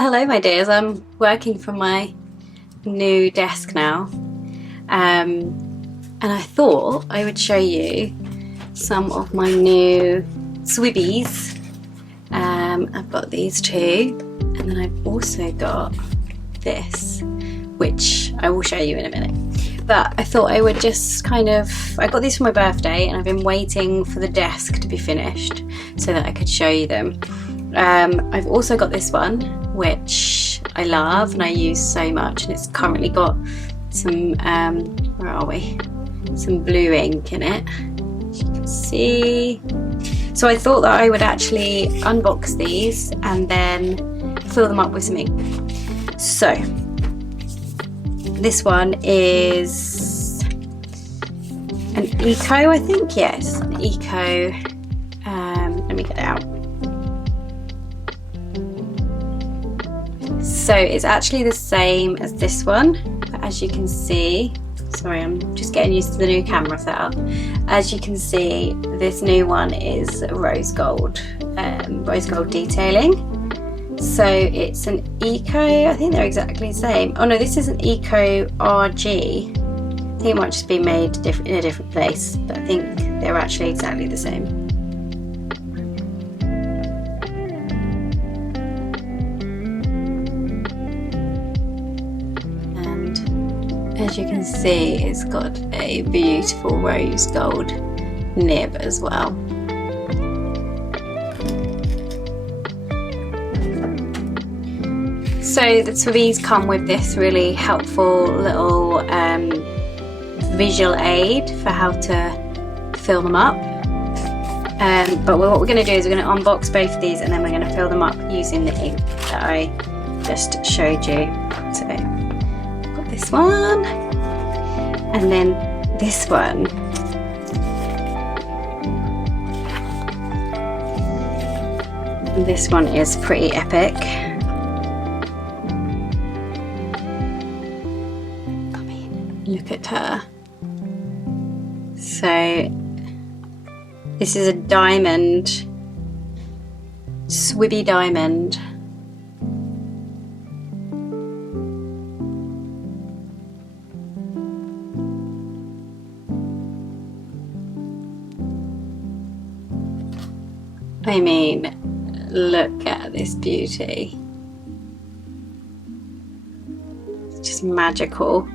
Well, hello my dears, I'm working from my new desk now, and I thought I would show you some of my new swibbies. I've got these two, and then I've also got this, which I will show you in a minute. But I thought I would just I got these for my birthday, and I've been waiting for the desk to be finished so that I could show you them. I've also got this one, which I love and I use so much, and it's currently got some, some blue ink in it, as you can see. So I thought that I would actually unbox these and then fill them up with some ink. So this one is an Eco, I think, yes, an Eco. Let me get it out. So it's actually the same as this one, but as you can see, sorry, I'm just getting used to the new camera setup. As you can see, this new one is rose gold detailing. So it's an Eco, I think they're exactly the same. Oh no, this is an Eco RG. I think it might just be made in a different place, but I think they're actually exactly the same. As you can see, it's got a beautiful rose gold nib as well. So the swibbies come with this really helpful little visual aid for how to fill them up. But what we're going to do is we're going to unbox both of these, and then we're going to fill them up using the ink that I just showed you. So this one, and then this one. And this one is pretty epic. I mean, look at her. So this is a diamond, swibby diamond. I mean, look at this beauty. It's just magical.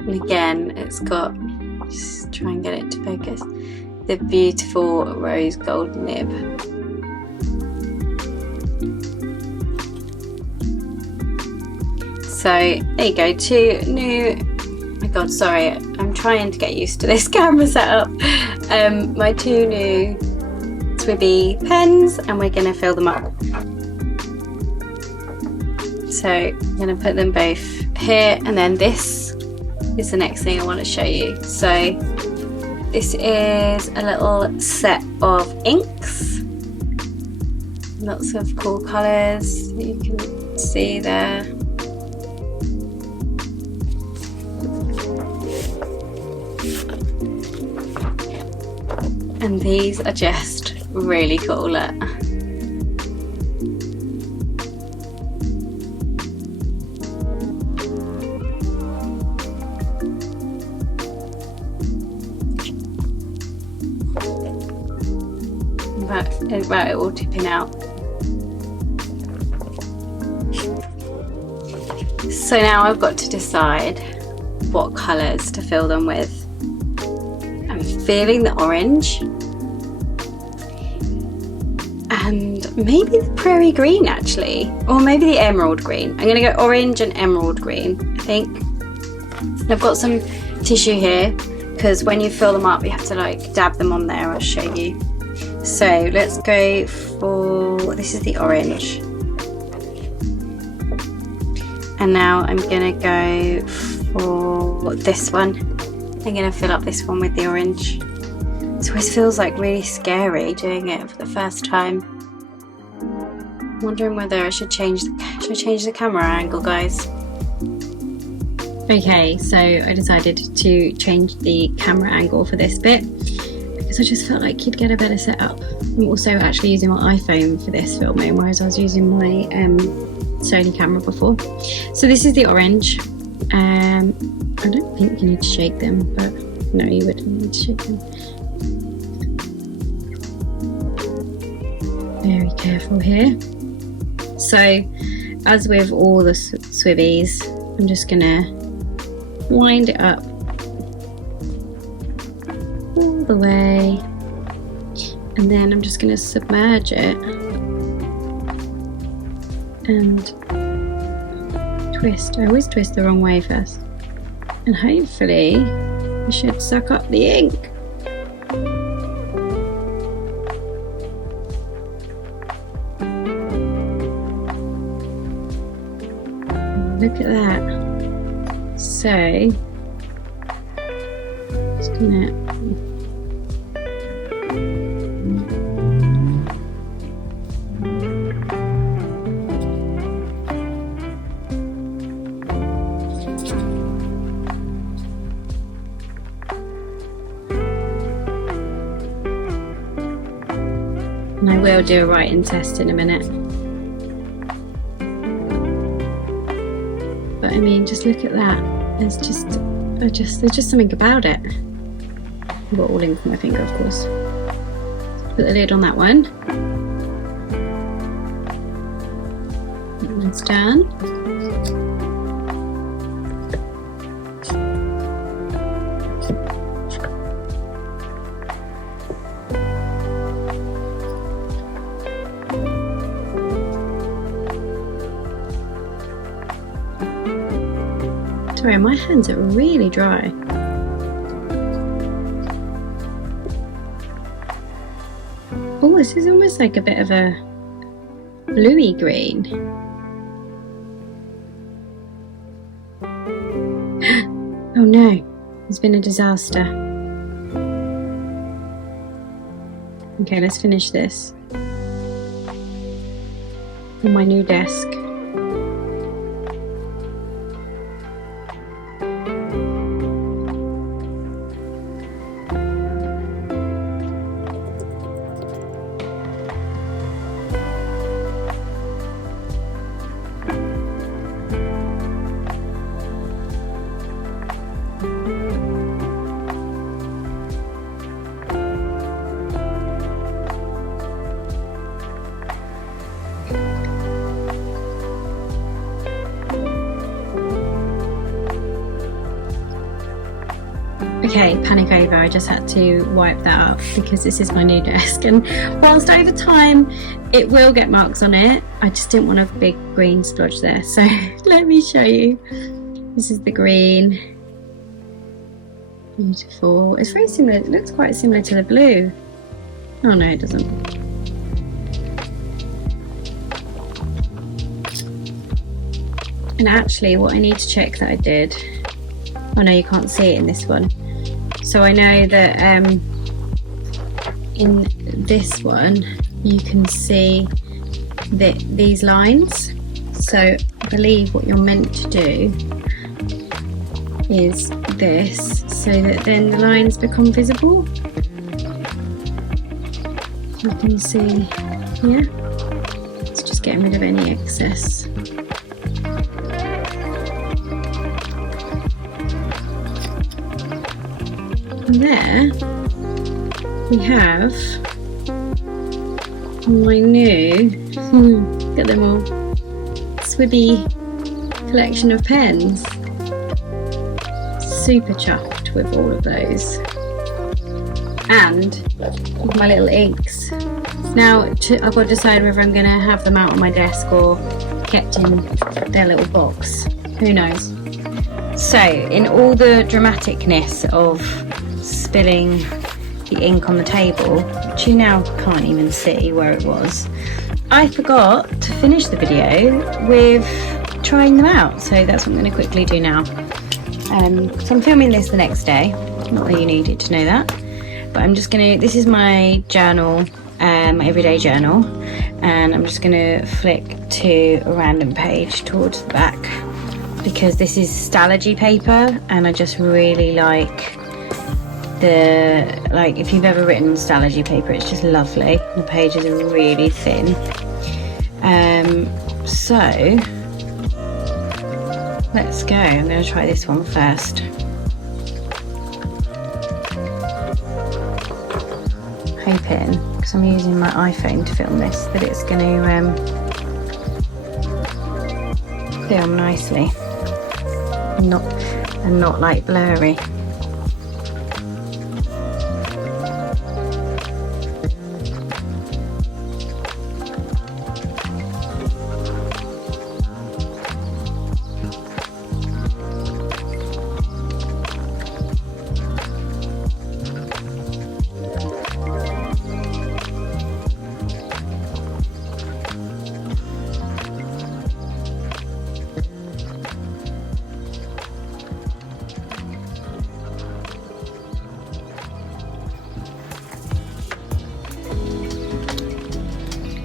And again, it's got, just try and get it to focus, the beautiful rose gold nib. So there you go, two new, oh my god, sorry, I'm trying to get used to this camera setup. My two new swibby pens, and we're going to fill them up. So I'm going to put them both here, and then this is the next thing I want to show you. So this is a little set of inks, lots of cool colours that you can see there. And these are just really cool, look. About it all tipping out. So now I've got to decide what colours to fill them with. I'm feeling the orange and maybe the prairie green, actually, or maybe the emerald green. I'm going to go orange and emerald green, I think. And I've got some tissue here, because when you fill them up you have to like dab them on there. I'll show you. So let's go for, this is the orange, and now I'm going to go for this one. I'm going to fill up this one with the orange. It always feels like really scary doing it for the first time. I'm wondering whether I should change the camera angle, guys. Okay, so I decided to change the camera angle for this bit because I just felt like you'd get a better setup. I'm also actually using my iPhone for this filming, whereas I was using my Sony camera before. So this is the orange. I don't think you need to shake them, but no, you wouldn't need to shake them. Very careful here. So, as with all the Swibbies, I'm just gonna wind it up all the way, and then I'm just gonna submerge it and twist. I always twist the wrong way first, and hopefully it should suck up the ink. Look at that. So, just gonna and I will do a writing test in a minute. But I mean, just look at that. There's just something about it. I've got all ink on my finger, of course. Put the lid on that one. That one's done. Sorry, my hands are really dry. Oh, this is almost like a bit of a bluey green. Oh no, it's been a disaster. Okay, let's finish this on my new desk. Okay, panic over. I just had to wipe that up because this is my new desk, and whilst over time it will get marks on it, I just didn't want a big green splotch there. So let me show you. This is the green. Beautiful. It's very similar. It looks quite similar to the blue. Oh no, it doesn't. And actually what I need to check that I did, oh no, you can't see it in this one. So I know that in this one you can see these lines. So I believe what you're meant to do is this, so that then the lines become visible. You can see here. It's just getting rid of any excess. And there we have my new, look at them all, Swibby collection of pens. Super chuffed with all of those. And with my little inks. Now I've got to decide whether I'm going to have them out on my desk or kept in their little box. Who knows? So, in all the dramaticness of spilling the ink on the table, which you now can't even see where it was, I forgot to finish the video with trying them out, so that's what I'm going to quickly do now. So I'm filming this the next day, not that you needed to know that, but I'm just going to, this is my journal, my everyday journal, and I'm just going to flick to a random page towards the back because this is Stalogy paper and I just really like like if you've ever written on Stalogy paper, it's just lovely. The pages are really thin. So let's go. I'm going to try this one first. Hoping, because I'm using my iPhone to film this, that it's going to film nicely and not like blurry.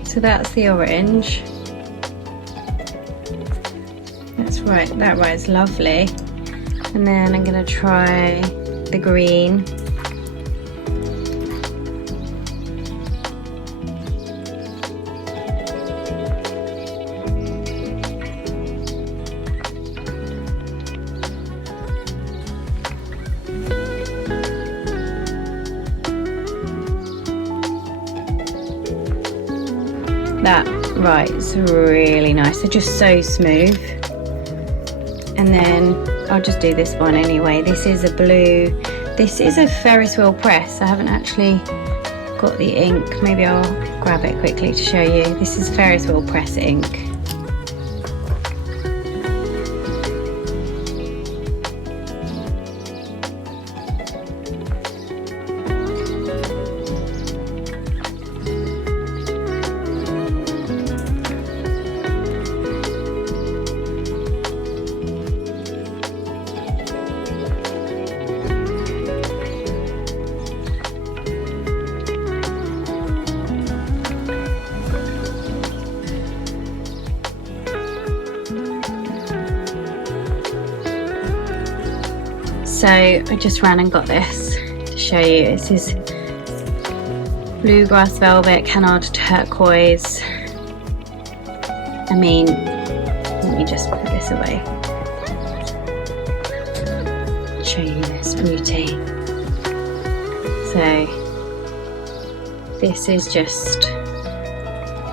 So that's the orange. That ride's lovely. And then I'm going to try the green. That ride's really nice. They're just so smooth. And then I'll just do this one anyway. This is a blue. This is a Ferris wheel press. I haven't actually got the ink. Maybe I'll grab it quickly to show you. This is Ferris wheel press ink. So I just ran and got this to show you. This is bluegrass velvet, canard turquoise. I mean, let me just put this away. Show you this beauty. So this is just,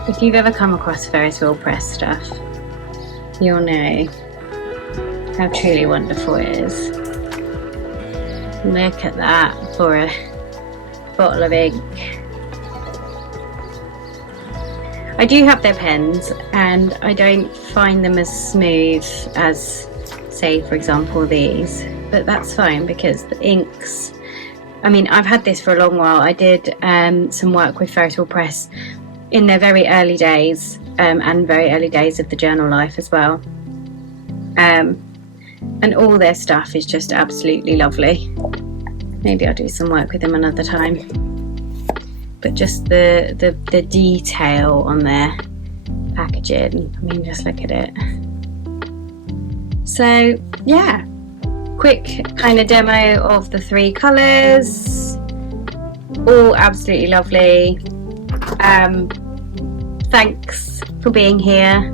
if you've ever come across Ferris wheel press stuff, you'll know how truly wonderful it is. Look at that for a bottle of ink. I do have their pens and I don't find them as smooth as, say, for example, these, but that's fine because the inks, I mean, I've had this for a long while. I did some work with Ferris wheel press in their very early days and very early days of the journal life as well. And all their stuff is just absolutely lovely. Maybe I'll do some work with them another time. But just the detail on their packaging, I mean, just look at it. So yeah, quick kind of demo of the three colours. All absolutely lovely. Thanks for being here.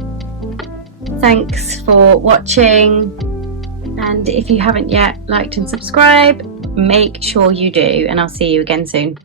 Thanks for watching. And if you haven't yet liked and subscribed, make sure you do, and I'll see you again soon.